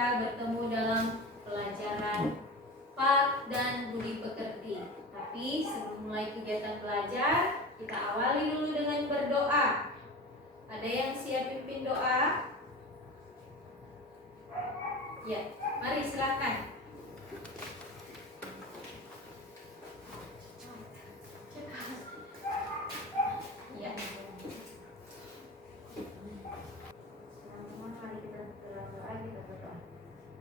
kita bertemu dalam pelajaran Pak dan Budi Pekerti. Tapi sebelum mulai kegiatan belajar, kita awali dulu dengan berdoa. Ada yang siap pimpin doa? Ya, mari silakan. Ya. Mari kita berdoa, kita berdoa.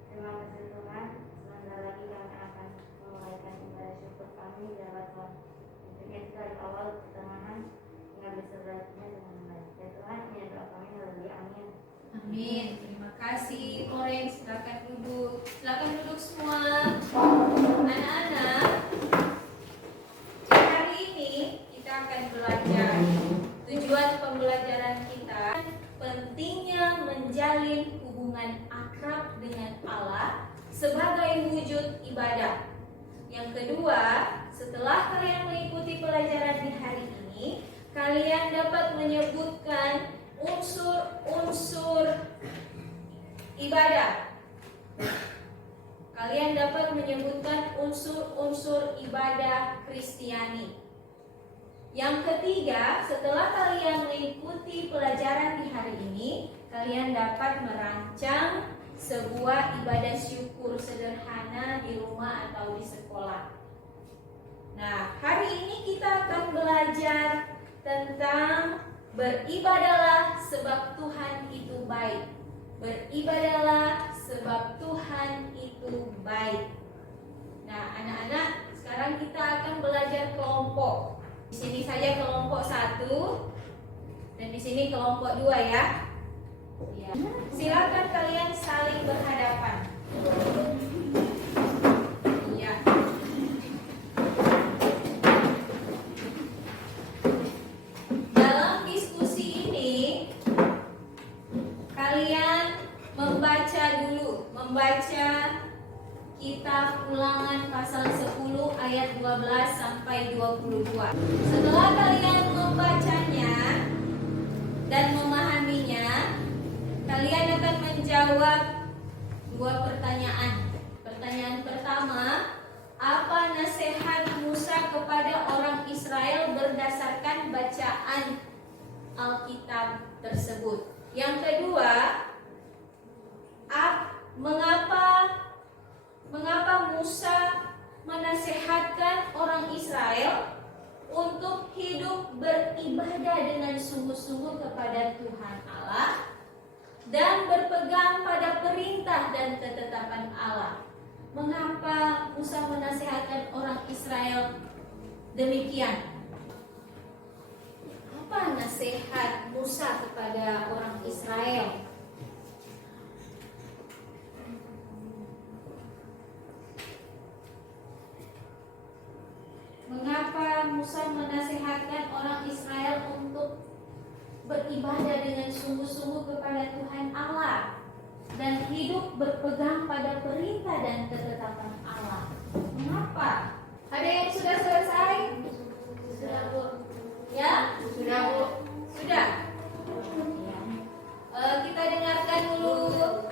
Terima kasih Tuhan, sebentar lagi kami akan memulaikan ibadah syukur kami dalam Tuhan. Tentunya kita dari awal pertengahan hingga bisa berakhirnya dengan baik. Ya Tuhan, ini doa kami melalui amin. Amin. Terima kasih. Oren, silakan duduk. Silakan duduk semua. Anak-anak, hari ini kita akan belajar. Tujuan pembelajaran kita pentingnya menjalin hubungan akrab dengan Allah sebagai wujud ibadah. Yang kedua, setelah kalian mengikuti pelajaran di hari ini, kalian dapat menyebutkan unsur-unsur ibadah. Kalian dapat menyebutkan unsur-unsur ibadah Kristiani. Yang ketiga, setelah kalian mengikuti pelajaran di hari ini, kalian dapat merancang sebuah ibadah syukur sederhana di rumah atau di sekolah. Nah, hari ini kita akan belajar tentang beribadahlah sebab Tuhan itu baik. Beribadahlah sebab Tuhan itu baik. Nah, anak-anak, sekarang kita akan belajar kelompok. Di sini saja kelompok 1 dan di sini kelompok 2 ya. Ya. Silakan kalian saling berhadapan. Ya. Dalam diskusi ini kalian membaca kitab Ulangan pasal 10 ayat 12 sampai 22. Setelah kalian membacanya dan memahaminya, kalian akan menjawab 2 pertanyaan. Pertanyaan pertama, apa nasihat Musa kepada orang Israel berdasarkan bacaan Alkitab tersebut? Yang kedua, mengapa Musa menasihatkan orang Israel untuk hidup beribadah dengan sungguh-sungguh kepada Tuhan Allah dan berpegang pada perintah dan ketetapan Allah? Mengapa Musa menasihatkan orang Israel demikian? Apa nasihat Musa kepada orang Israel? Mengapa Musa menasihatkan orang Israel untuk beribadah dengan sungguh-sungguh kepada Tuhan Allah dan hidup berpegang pada perintah dan ketetapan Allah? Mengapa? Ada yang sudah selesai? Sudah, Bu. Ya? Sudah, Bu. Sudah? Kita dengarkan dulu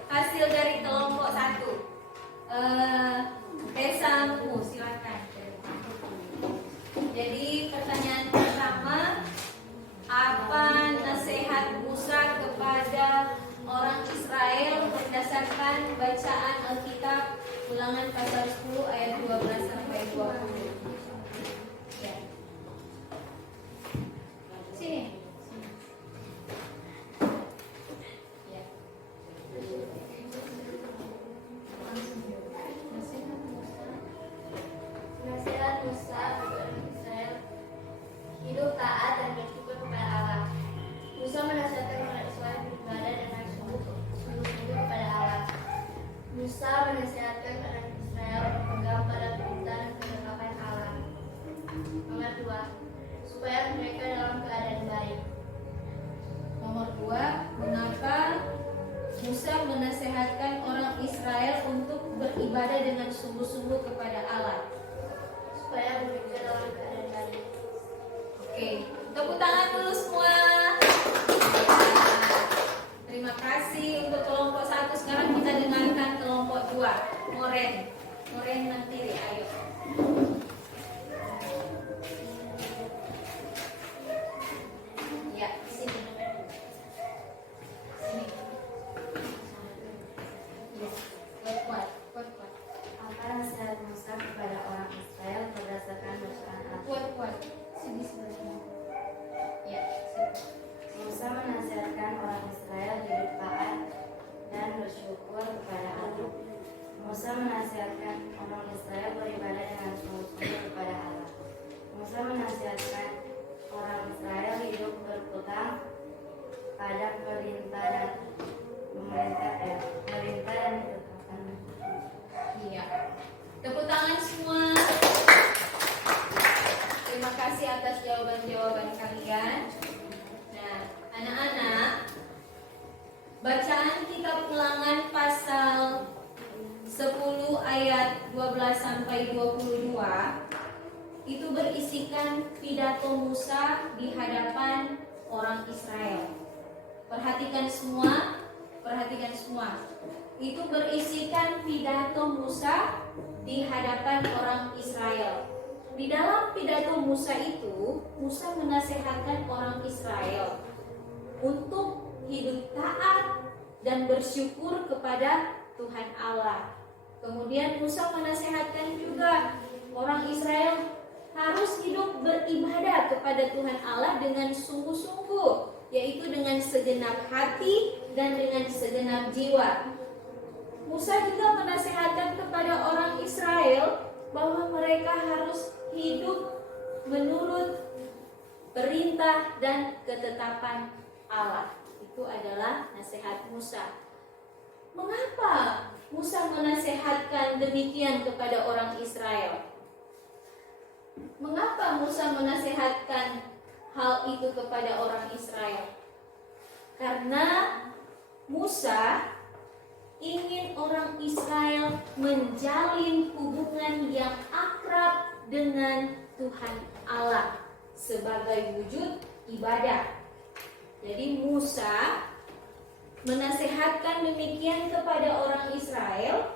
hasil dari kelompok 1. Desamu, silakan. Jadi pertanyaan pertama, apa nasihat Musa kepada orang Israel berdasarkan bacaan Alkitab Ulangan pasal 10 ayat 12 sampai 20? Ya. Sini. Ya. Nasihat Musa kepada Israel, hidup taat dan bersyukur kepada Allah. Musa menasihatkan orang Israel beribadah dengan sungguh-sungguh kepada Allah. Musa menasihatkan orang Israel berpegang pada perintah dan ketetapan Allah. Nomor 2, supaya mereka dalam keadaan baik. Nomor 2, mengapa Musa menasihatkan orang Israel untuk beribadah dengan sungguh-sungguh kepada Allah? Supaya Moren Mantiri, ayo. Ya, di sini. Sini. Yes. Kuat. Apa nasihat Musa kepada orang Israel berdasarkan bacaan Alkitab? Kuat. Sini sebenarnya. Ya, sini. Musa menasihatkan orang Israel hidup taat dan bersyukur kepada Allah. Musa menasihatkan orang Israel beribadah dengan sungguh-sungguh kepada Allah. Musa menasihatkan orang Israel hidup berpegang pada perintah dan ketetapan. Iya. Tepuk tangan semua. Terima kasih atas jawaban-jawaban kalian. Nah, anak-anak, bacaan kitab Ulangan pasal 10 ayat 12 sampai 22 itu berisikan pidato Musa di hadapan orang Israel. Perhatikan semua. Itu berisikan pidato Musa di hadapan orang Israel. Di dalam pidato Musa itu, Musa menasihatkan orang Israel untuk hidup taat dan bersyukur kepada Tuhan Allah. Kemudian Musa menasihatkan juga orang Israel harus hidup beribadah kepada Tuhan Allah dengan sungguh-sungguh, yaitu dengan segenap hati dan dengan segenap jiwa. Musa juga menasihatkan kepada orang Israel bahwa mereka harus hidup menurut perintah dan ketetapan Allah. Itu adalah nasihat Musa. Mengapa Musa menasihatkan demikian kepada orang Israel? Mengapa Musa menasihatkan hal itu kepada orang Israel? Karena Musa ingin orang Israel menjalin hubungan yang akrab dengan Tuhan Allah sebagai wujud ibadah. Jadi Musa menasihatkan demikian kepada orang Israel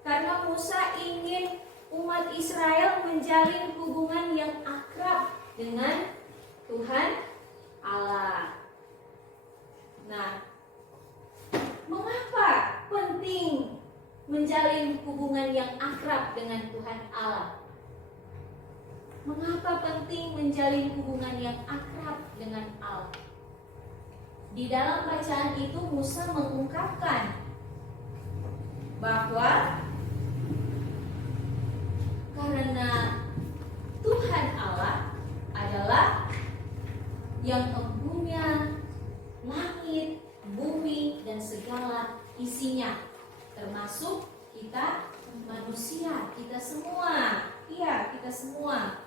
karena Musa ingin umat Israel menjalin hubungan yang akrab dengan Tuhan Allah. Nah, mengapa penting menjalin hubungan yang akrab dengan Tuhan Allah? Mengapa penting menjalin hubungan yang akrab dengan Allah? Di dalam bacaan itu Musa mengungkapkan bahwa karena Tuhan Allah adalah yang mempunyai langit, bumi, dan segala isinya, termasuk kita manusia, kita semua. Iya, kita semua.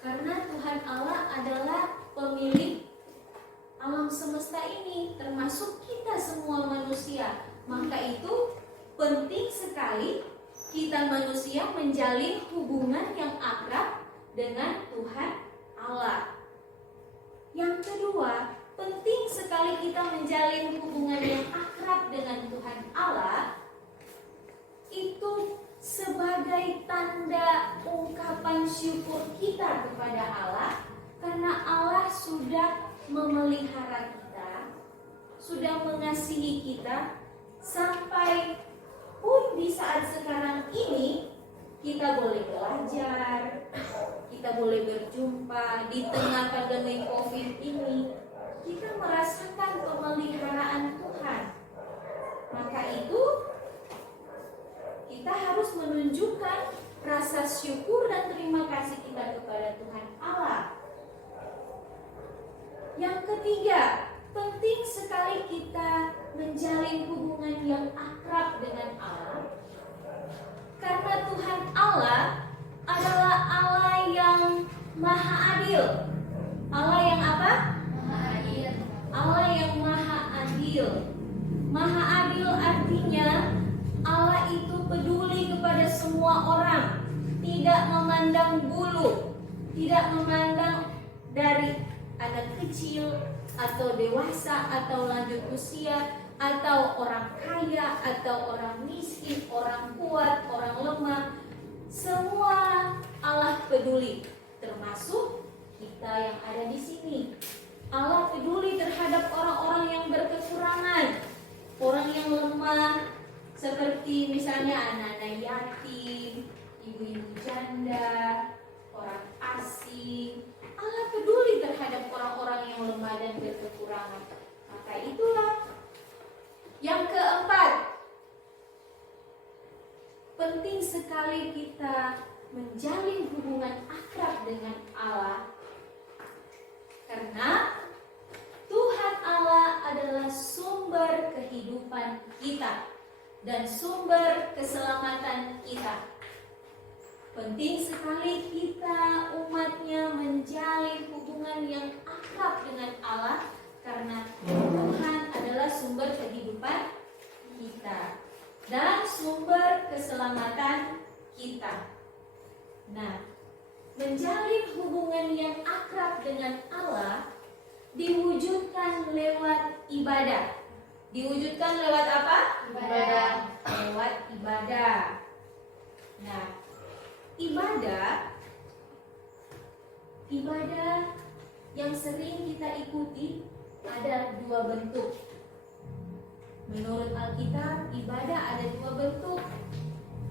Karena Tuhan Allah adalah pemilik alam semesta ini, termasuk kita semua manusia. Maka itu penting sekali kita manusia menjalin hubungan yang akrab dengan Tuhan Allah. Yang kedua, penting sekali kita menjalin hubungan yang akrab dengan Tuhan Allah itu sebagai tanda ungkapan syukur kita kepada Allah, karena Allah sudah memelihara kita, sudah mengasihi kita, sampai pun di saat sekarang ini kita boleh belajar, kita boleh berjumpa di tengah pandemi COVID ini. Kita merasakan pemeliharaan Tuhan. Maka itu kita harus menunjukkan rasa syukur dan terima kasih kita kepada Tuhan Allah. Yang ketiga, penting sekali kita menjalin hubungan yang akrab dengan Allah, karena Tuhan Allah adalah Allah yang maha adil. Allah yang apa? Maha adil. Allah yang maha adil. Maha adil artinya Allah itu peduli kepada semua orang, tidak memandang bulu, tidak memandang dari anak kecil atau dewasa atau lanjut usia, atau orang kaya, atau orang miskin, orang kuat, orang lemah, semua Allah peduli, termasuk kita yang ada di sini. Allah peduli terhadap orang-orang yang berkekurangan, orang yang lemah, seperti misalnya anak-anak yatim, ibu-ibu janda, orang asing. Allah peduli terhadap orang-orang yang lemah dan berkekurangan. Maka itulah yang keempat, penting sekali kita menjalin hubungan akrab dengan Allah, karena Tuhan Allah adalah sumber kehidupan kita dan sumber keselamatan kita. Penting sekali kita umatnya menjalin hubungan yang akrab dengan Allah, karena Tuhan adalah sumber kehidupan kita dan sumber keselamatan kita. Nah, menjalin hubungan yang akrab dengan Allah diwujudkan lewat ibadah. Diwujudkan lewat apa? Ibadah. Lewat ibadah. Nah, ibadah yang sering kita ikuti ada dua bentuk. Menurut Alkitab, ibadah ada dua bentuk.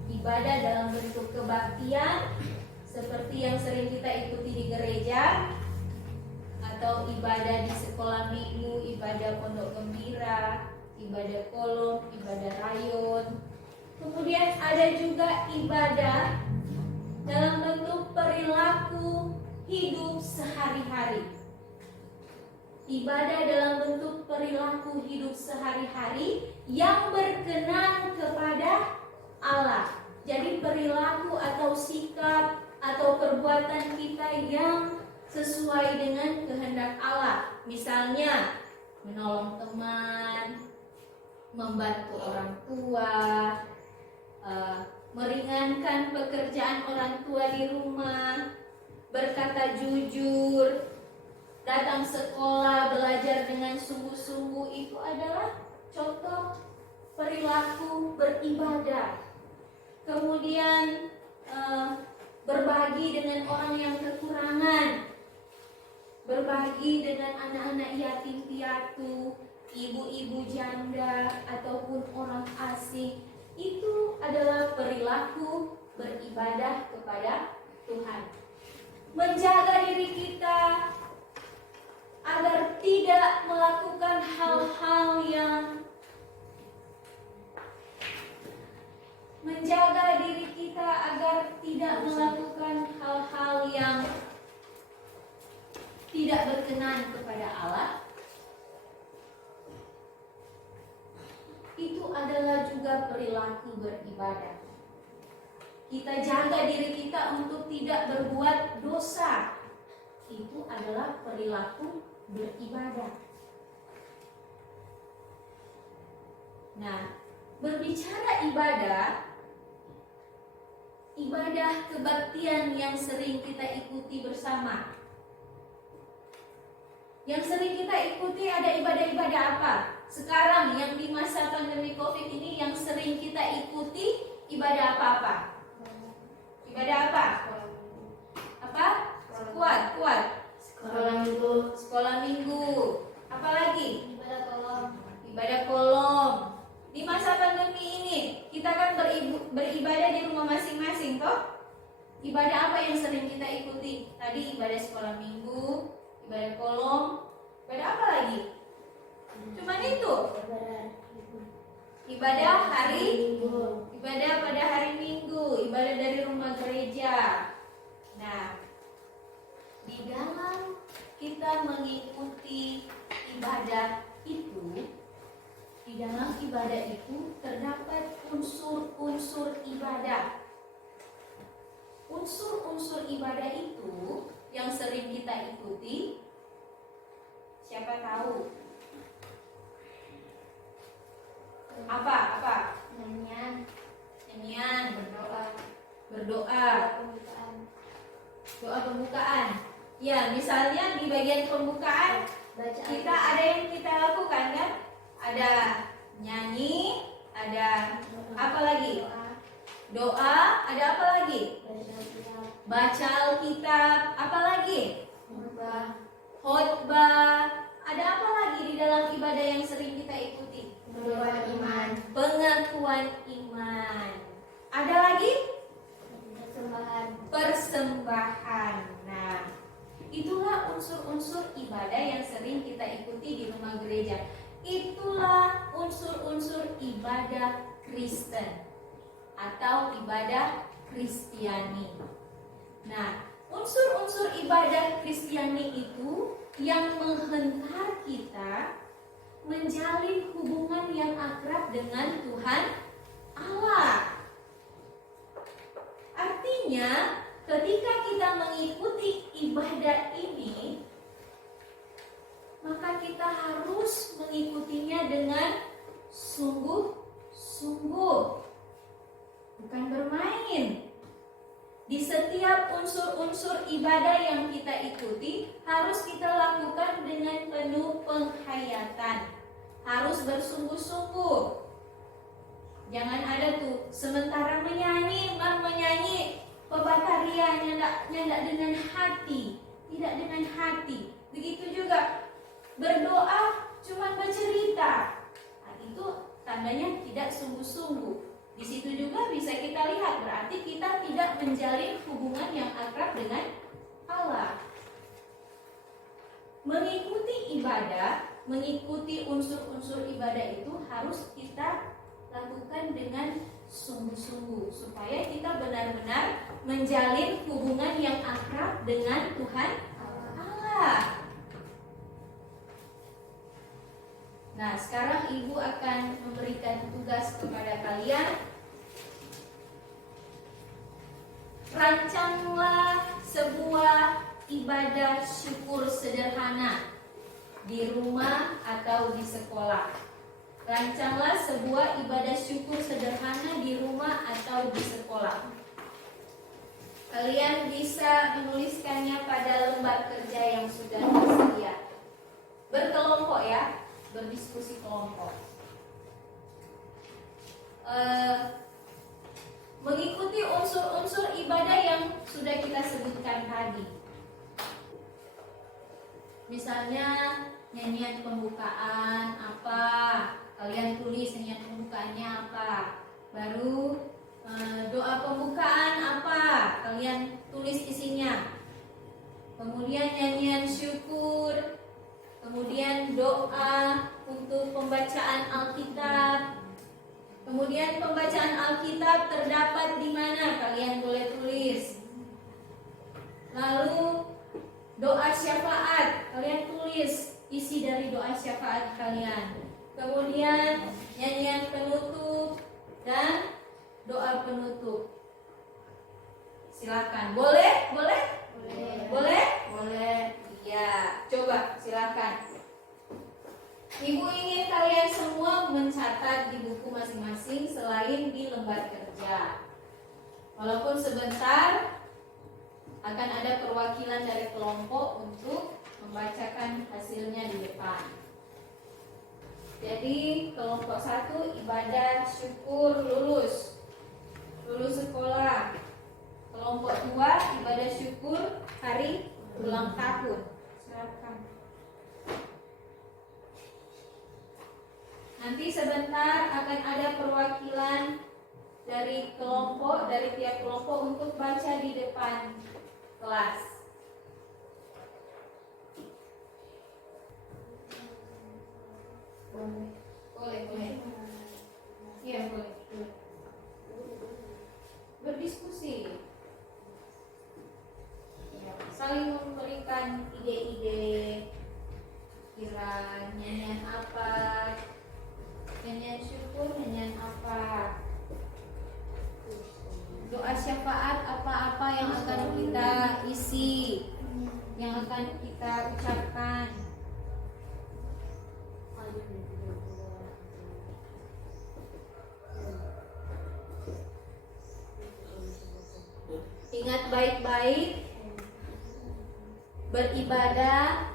Ibadah dalam bentuk kebaktian, seperti yang sering kita ikuti di gereja, atau ibadah di sekolah minggu, ibadah pondok gembira, ibadah kolom, ibadah rayon. Kemudian ada juga ibadah dalam bentuk perilaku hidup sehari-hari. Ibadah dalam bentuk perilaku hidup sehari-hari yang berkenan kepada Allah. Jadi perilaku atau sikap atau perbuatan kita yang sesuai dengan kehendak Allah. Misalnya menolong teman, membantu orang tua, meringankan pekerjaan orang tua di rumah, berkata jujur, datang sekolah, belajar dengan sungguh-sungguh. Itu adalah contoh perilaku beribadah. Kemudian berbagi dengan orang yang kekurangan, berbagi dengan anak-anak yatim piatu, ibu-ibu janda, ataupun orang asing. Itu adalah perilaku beribadah kepada Tuhan. Menjaga diri kita agar tidak melakukan hal-hal yang tidak berkenan kepada Allah. Itu adalah juga perilaku beribadah. Kita jaga diri kita untuk tidak berbuat dosa. Itu adalah perilaku beribadah. Nah, berbicara ibadah kebaktian yang sering kita ikuti bersama. Yang sering kita ikuti ada ibadah-ibadah apa? Sekarang yang di masa pandemi COVID ini yang sering kita ikuti ibadah apa-apa? Ibadah apa? Apa? Kuat. Sekolah minggu. Apa lagi? Ibadah kolom. Di masa pandemi ini kita kan beribadah di rumah masing-masing, toh? Ibadah apa yang sering kita ikuti? Tadi ibadah sekolah minggu, ibadah kolom, ibadah apa lagi? Cuman itu. Ibadah pada hari Minggu, ibadah dari rumah gereja. Nah, di dalam kita mengikuti ibadah itu, di dalam ibadah itu terdapat unsur-unsur ibadah. Unsur-unsur ibadah itu yang sering kita ikuti, siapa tahu? Apa? Nyanyian, berdoa, doa pembukaan. Ya, misalnya di bagian pembukaan kita ada yang kita lakukan kan? Ada nyanyi, ada apa lagi? Doa, ada apa lagi? Baca Alkitab, apa lagi? Khotbah, ada apa lagi di dalam ibadah yang sering kita ikuti? Pengakuan iman. Ada lagi? Persembahan. Nah, itulah unsur-unsur ibadah yang sering kita ikuti di rumah gereja. Itulah unsur-unsur ibadah Kristen atau ibadah Kristiani. Nah, unsur-unsur ibadah Kristiani itu yang menghantar kita menjalin hubungan yang akrab dengan Tuhan Allah. Artinya, ketika kita mengikuti ibadah ini, maka kita harus mengikutinya dengan sungguh-sungguh, bukan bermain. Di setiap unsur-unsur ibadah yang kita ikuti, harus kita lakukan dengan penuh penghayatan. Harus bersungguh-sungguh. Jangan ada tuh sementara menyanyi pebatarian nyandak dengan hati, tidak dengan hati. Begitu juga berdoa cuma bercerita. Nah, itu tandanya tidak sungguh-sungguh. Di situ juga bisa kita lihat berarti kita tidak menjalin hubungan yang akrab dengan Allah. Mengikuti ibadah, mengikuti unsur-unsur ibadah itu harus kita lakukan dengan sungguh-sungguh supaya kita benar-benar menjalin hubungan yang akrab dengan Tuhan Allah. Nah, sekarang Ibu akan memberikan tugas kepada kalian. Rancanglah sebuah ibadah syukur sederhana di rumah atau di sekolah. Rancanglah sebuah ibadah syukur sederhana di rumah atau di sekolah. Kalian bisa menuliskannya pada lembar kerja yang sudah tersedia. Berkelompok ya. Berdiskusi kelompok. Mengikuti unsur-unsur ibadah yang sudah kita sebutkan tadi. Misalnya nyanyian pembukaan apa, kalian tulis nyanyian pembukaannya apa. Baru doa pembukaan apa, kalian tulis isinya. Kemudian nyanyian syukur. Kemudian doa untuk pembacaan Alkitab. Kemudian pembacaan Alkitab terdapat di mana? Kalian boleh tulis. Lalu doa syafaat, kalian tulis isi dari doa syafaat kalian. Kemudian nyanyian penutup dan doa penutup. Silakan. Boleh? Boleh? Boleh. Boleh? Boleh. Ya, coba silakan. Ibu ingin kalian semua mencatat di buku masing-masing selain di lembar kerja. Walaupun sebentar akan ada perwakilan dari kelompok untuk membacakan hasilnya di depan. Jadi kelompok 1 ibadah syukur lulus sekolah. Kelompok 2 ibadah syukur hari ulang tahun. Silakan. Nanti sebentar akan ada perwakilan dari kelompok, dari tiap kelompok untuk baca di depan kelas. Boleh. Iya, boleh. Berdiskusi. Saling memberikan ide-ide. Kira nyanyian apa, nyanyian syukur, nyanyian apa, doa syafaat apa-apa yang akan kita isi, yang akan kita ucapkan. Ingat baik-baik, beribadah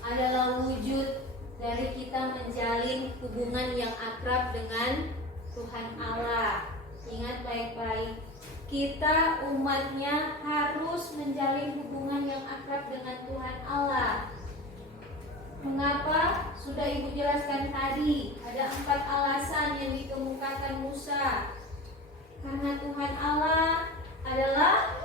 adalah wujud dari kita menjalin hubungan yang akrab dengan Tuhan Allah. Ingat baik-baik, kita umatnya harus menjalin hubungan yang akrab dengan Tuhan Allah. Mengapa? Sudah Ibu jelaskan tadi, ada 4 alasan yang dikemukakan Musa. Karena Tuhan Allah adalah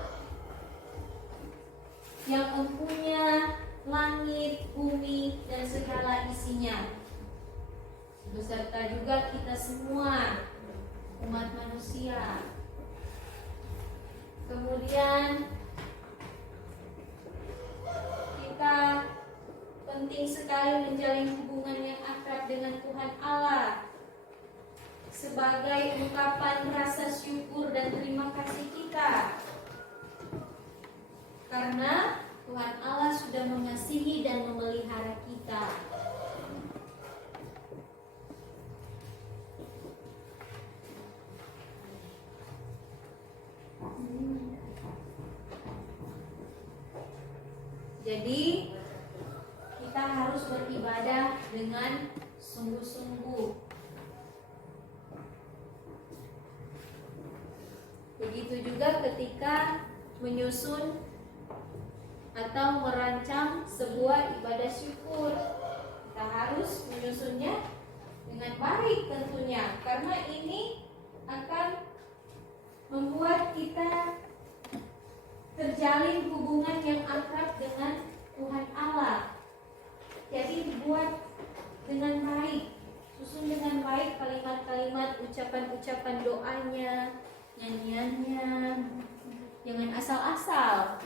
yang mempunyai langit, bumi, dan segala isinya, beserta juga kita semua umat manusia. Kemudian kita penting sekali menjalin hubungan yang akrab dengan Tuhan Allah sebagai ungkapan rasa syukur dan terima kasih kita, karena Tuhan Allah sudah mengasihi dan memelihara kita. Jadi kita harus beribadah dengan sungguh-sungguh. Begitu juga ketika menyusun atau merancang sebuah ibadah syukur, kita harus menyusunnya dengan baik tentunya, karena ini akan membuat kita terjalin hubungan yang akrab dengan Tuhan Allah. Jadi dibuat dengan baik, susun dengan baik kalimat-kalimat, ucapan-ucapan doanya, nyanyiannya, jangan asal-asal.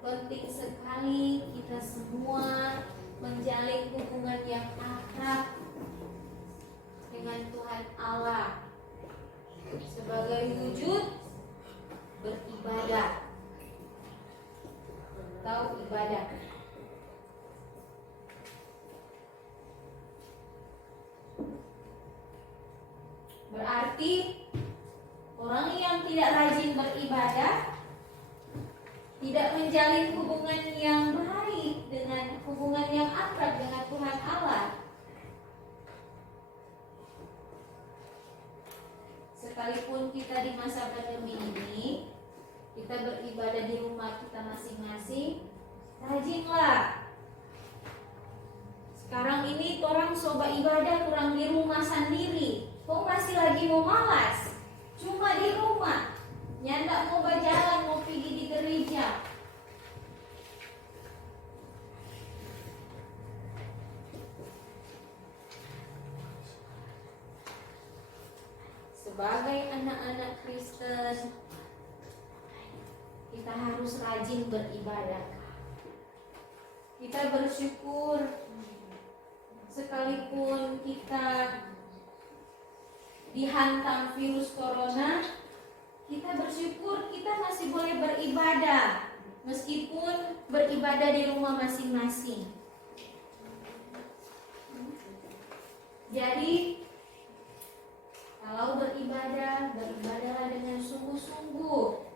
Penting sekali kita semua menjalin hubungan yang akrab dengan Tuhan Allah sebagai wujud beribadah atau ibadah. Berarti orang yang tidak rajin beribadah, tidak menjalin hubungan yang baik dengan hubungan yang akrab dengan Tuhan Allah, sekalipun kita di masa pandemi ini kita beribadah di rumah kita masing-masing, rajinlah. Sekarang ini orang coba ibadah kurang di rumah sendiri, kok masih lagi mau malas, cuma di rumah, nyandak mau berjalan, mau pergi di gereja. Sebagai anak-anak Kristen, kita harus rajin beribadah. Kita bersyukur sekalipun kita dihantam virus corona, kita bersyukur kita masih boleh beribadah, meskipun beribadah di rumah masing-masing. Jadi kalau beribadah, beribadahlah dengan sungguh-sungguh.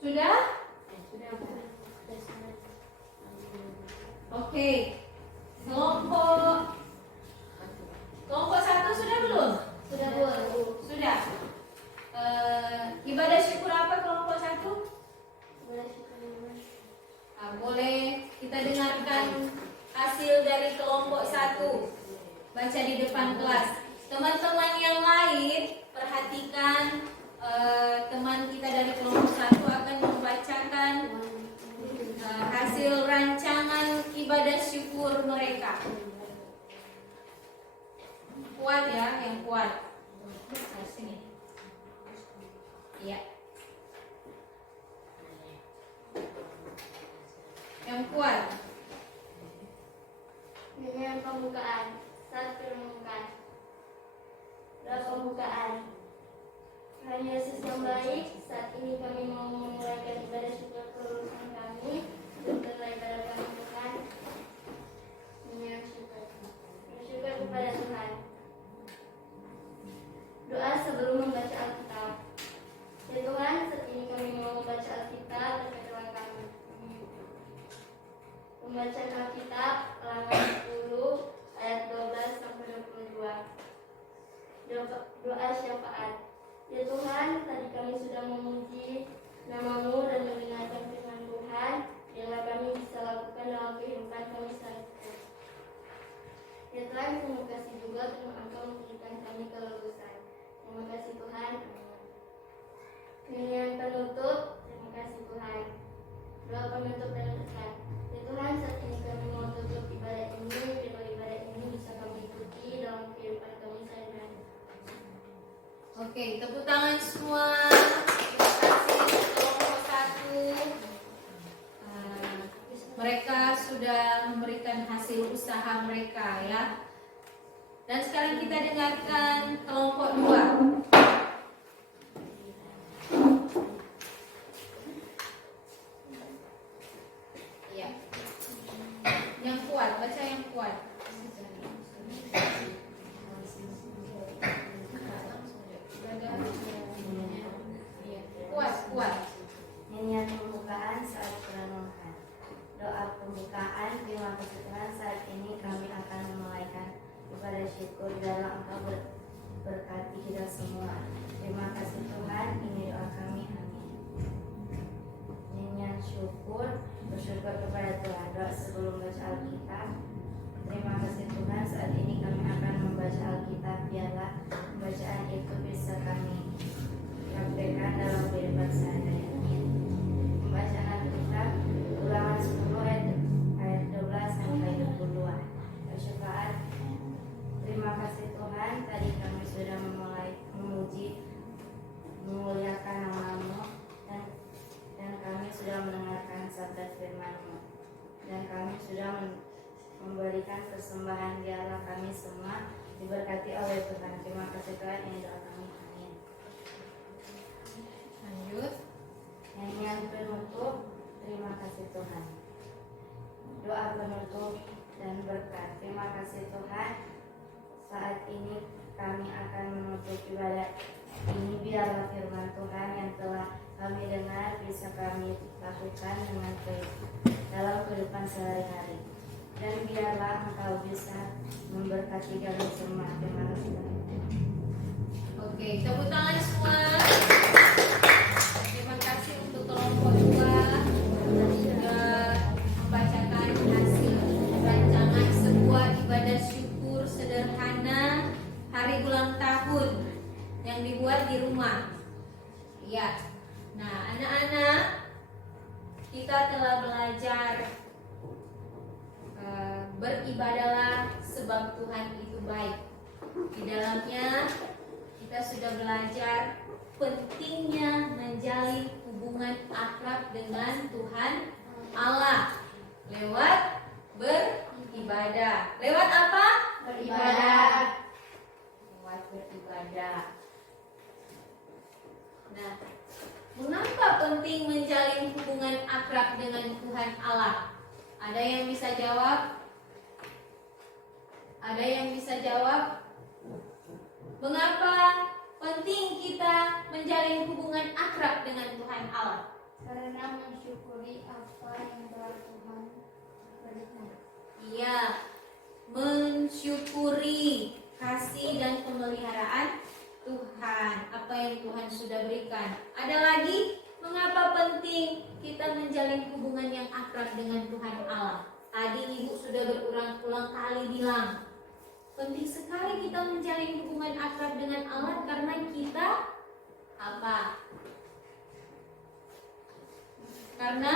Sudah? Sudah. Oke. Kelompok 1 sudah belum? Sudah, Bu. Sudah. Ibadah syukur apa kelompok 1? Boleh syukur. Boleh kita dengarkan hasil dari kelompok 1. Baca di depan kelas. Teman-teman yang lain perhatikan, teman kita dari kelompok 1 akan membacakan hasil rancangan ibadah syukur mereka. Kuat ya, yang kuat. Nah, sini. Iya. Yang kuat. Dengan pembukaan. Saat pembukaan. Doa pembukaan. Tuhan Yesus yang baik, saat ini kami mau memulaikan ibadah syukur kelulusan kami. Setelah ibadah kami bukan bersyukur kepada Tuhan. hasil usaha mereka ya. Dan sekarang kita dengarkan kelompok 2. Ya. Yang kuat, baca yang kuat. Kuat. Nyanyian pembukaan saat perenungan. Doa pembukaan. Terima kasih Tuhan, saat ini kami akan memulaikan ibadah syukur dalam Engkau berkati kita semua. Terima kasih Tuhan, ini doa kami, amin. Nyanyian syukur, bersyukur kepada Tuhan. Doa sebelum baca Alkitab. Terima kasih Tuhan, saat ini kami akan membaca Alkitab. Biarlah pembacaan itu bisa kami praktekkan dalam kehidupan sehari-hari. Pembacaan Alkitab Ulangan 10 ayat 12 sampai 22. Syafaat. Terima kasih Tuhan, tadi kami sudah memulai memuji, memuliakan nama-Mu, dan kami sudah mendengarkan sabda firman-Mu, dan kami sudah memberikan persembahan. Biarlah kami semua diberkati oleh Tuhan. Terima kasih Tuhan, ini doa kami, amin. Lanjut. Nyanyian penutup. Terima kasih Tuhan. Doa penutup dan berkat. Terima kasih Tuhan, saat ini kami akan menutup ibadah ini. Biarlah firman Tuhan yang telah kami dengar bisa kami lakukan dengan baik dalam kehidupan sehari-hari. Dan biarlah Engkau bisa memberkati kami semua. Terima kasih Tuhan. Oke, tepuk tangan semua. Terima kasih untuk kelompok 2 sudah membacakan hasil rancangan sebuah ibadah syukur sederhana hari ulang tahun yang dibuat di rumah. Ya. Nah, anak-anak, kita telah belajar beribadalah sebab Tuhan itu baik. Di dalamnya kita sudah belajar pentingnya menjalin hubungan akrab dengan Tuhan Allah lewat beribadah. Lewat apa? Beribadah. Lewat beribadah. Nah, mengapa penting menjalin hubungan akrab dengan Tuhan Allah? Ada yang bisa jawab? Ada yang bisa jawab? Mengapa penting kita menjalin hubungan akrab dengan Tuhan Allah? Karena mensyukuri apa yang telah Tuhan berikan. Iya, mensyukuri kasih dan pemeliharaan Tuhan, apa yang Tuhan sudah berikan. Ada lagi, mengapa penting kita menjalin hubungan yang akrab dengan Tuhan Allah? Tadi Ibu sudah berulang-ulang kali bilang, penting sekali kita menjalin hubungan akrab dengan Allah karena kita apa? Karena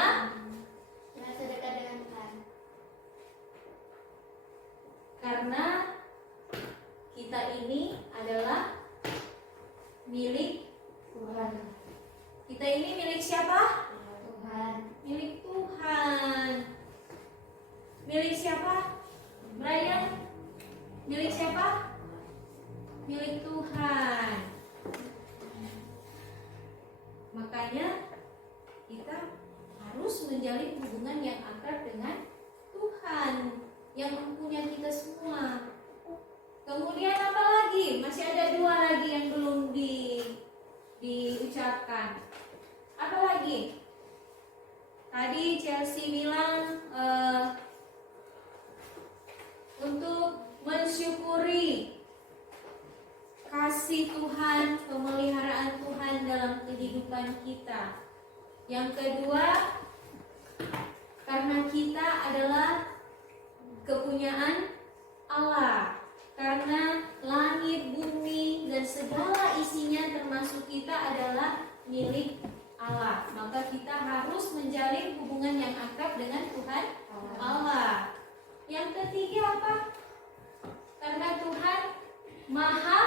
Merasa dekat dengan Tuhan. Karena kita ini adalah milik Tuhan. Kita ini milik siapa? Tuhan. Milik Tuhan. Milik siapa? Brian? Milik siapa? Milik Tuhan. Makanya kita harus menjalin hubungan yang akrab dengan Tuhan yang mempunyai kita semua. Kemudian apa lagi? Masih ada 2 lagi yang belum diucapkan. Apa lagi? Tadi Chelsea bilang untuk mensyukuri kasih Tuhan, pemeliharaan Tuhan dalam kehidupan kita. Yang kedua, karena kita adalah kepunyaan Allah. Karena langit, bumi, dan segala isinya termasuk kita adalah milik Allah. Maka kita harus menjalin hubungan yang akrab dengan Tuhan Allah. Yang ketiga apa? Karena Tuhan Maha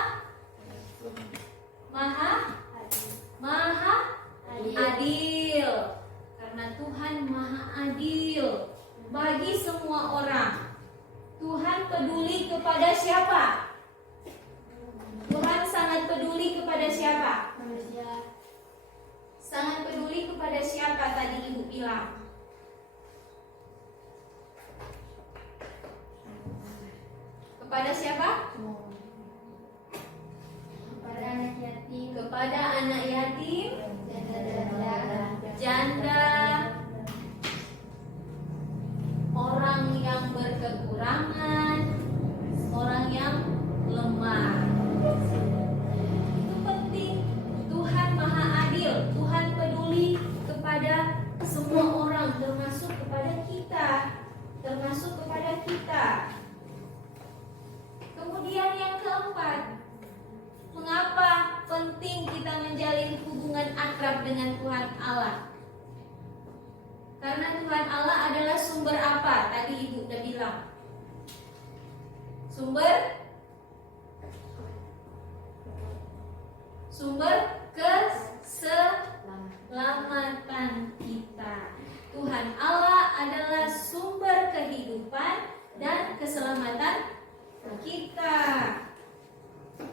adil. Karena Tuhan Maha adil bagi semua orang. Tuhan peduli kepada siapa? Tuhan sangat peduli kepada siapa? Manusia. Sangat peduli kepada siapa tadi Ibu bilang? Kepada siapa? Kepada anak yatim. Kepada anak yatim, Janda. janda, orang yang berkekurangan, orang yang lemah. Itu penting. Tuhan Maha Adil. Tuhan peduli kepada semua orang, termasuk kepada kita. Termasuk kepada kita. Kemudian yang keempat, mengapa penting kita menjalin hubungan akrab dengan Tuhan Allah? Karena Tuhan Allah adalah sumber apa? Tadi Ibu udah bilang. Sumber keselamatan kita. Tuhan Allah adalah sumber kehidupan dan keselamatan kita.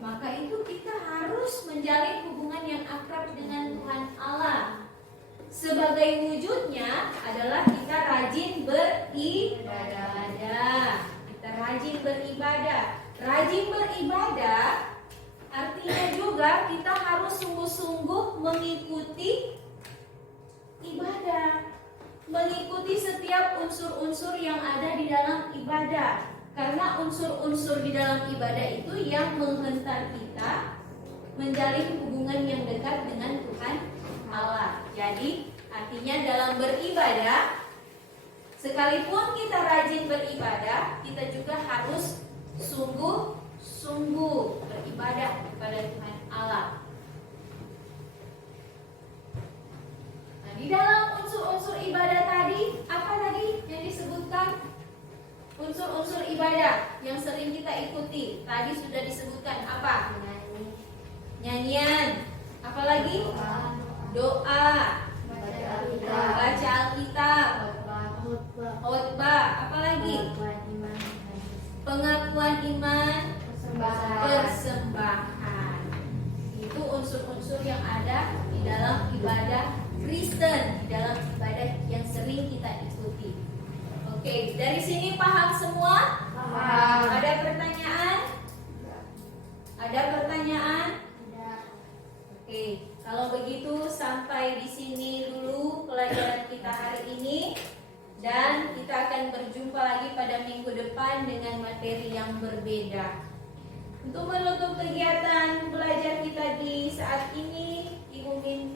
Maka itu kita harus menjalin hubungan yang akrab dengan Tuhan Allah. Sebagai wujudnya adalah kita rajin beribadah. Kita rajin beribadah. Rajin beribadah artinya juga kita harus sungguh-sungguh mengikuti ibadah. Mengikuti setiap unsur-unsur yang ada di dalam ibadah. Karena unsur-unsur di dalam ibadah itu yang menghantar kita menjalin hubungan yang dekat dengan Tuhan Allah. Jadi artinya dalam beribadah, sekalipun kita rajin beribadah, kita juga harus sungguh-sungguh beribadah kepada Tuhan Allah. Nah, di dalam unsur-unsur ibadah tadi, apa tadi yang disebutkan? Unsur-unsur ibadah yang sering kita ikuti. Tadi sudah disebutkan apa? Nyanyian. Apalagi? Doa. Baca Alkitab. Khotbah. Apalagi? Pengakuan iman. Persembahan. Itu unsur-unsur yang ada di dalam ibadah Kristen, di dalam ibadah yang sering kita ikuti. Oke, dari sini paham semua? Paham. Ada pertanyaan? Ada pertanyaan? Tidak. Oke, kalau begitu sampai di sini dulu pelajaran kita hari ini. Dan kita akan berjumpa lagi pada minggu depan dengan materi yang berbeda. Untuk menutup kegiatan belajar kita di saat ini, Ibu minta